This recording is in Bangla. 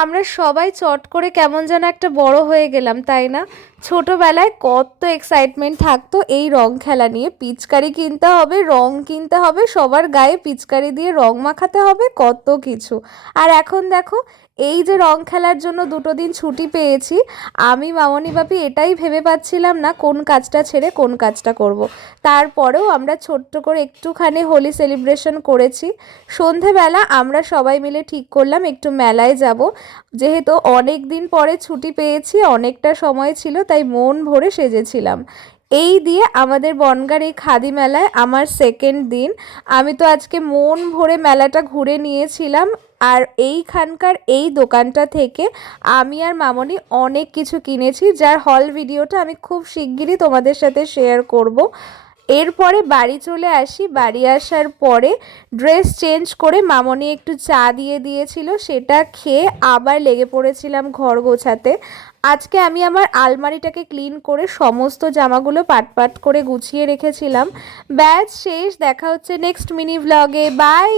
আমরা সবাই চট করে কেমন যেন একটা বড় হয়ে গেলাম, তাই না? ছোটবেলায় কত এক্সাইটমেন্ট থাকতো এই রং খেলা নিয়ে। পিচকারি কিনতে হবে, রং কিনতে হবে, সবার গায়ে পিচকারি দিয়ে রং মাখাতে হবে, কত কিছু। আর এখন দেখো, এই যে রং খেলার জন্য 2 দিন ছুটি পেয়েছি, আমি মামনি বাপি এটাই ভেবে পাচ্ছিলাম না কোন কাজটা ছেড়ে কোন কাজটা করব। তারপরেও আমরা ছোট্ট করে একটুখানি হোলি সেলিব্রেশন করেছি। সন্ধেবেলা আমরা সবাই মিলে ঠিক করলাম একটু মেলায় যাব। যেহেতু অনেক দিন পরে ছুটি পেয়েছি, অনেকটা সময় ছিল, তাই মন ভরে সেজেছিলাম। এই দিয়ে আমাদের বনগাঁর এই খাদি মেলায় আমার সেকেন্ড দিন। আমি তো আজকে মন ভরে মেলাটা ঘুরে নিয়েছিলাম। আর এইখানকার এই দোকানটা থেকে আমি আর মামনি অনেক কিছু কিনেছি, যার হল ভিডিওটা আমি খুব শিগগিরই তোমাদের সাথে শেয়ার করব। এরপরে বাড়ি চলে আসি। বাড়ি আসার পরে ড্রেস চেঞ্জ করে মামনি একটু চা দিয়ে দিয়েছিল, সেটা খেয়ে আবার লেগে পড়েছিলাম ঘর গোছাতে। আজকে আমি আমার আলমারিটাকে ক্লিন করে সমস্ত জামাগুলো পাট পাট করে গুছিয়ে রেখেছিলাম। ব্যাস শেষ। দেখা হচ্ছে নেক্সট মিনি ভ্লগে। বাই।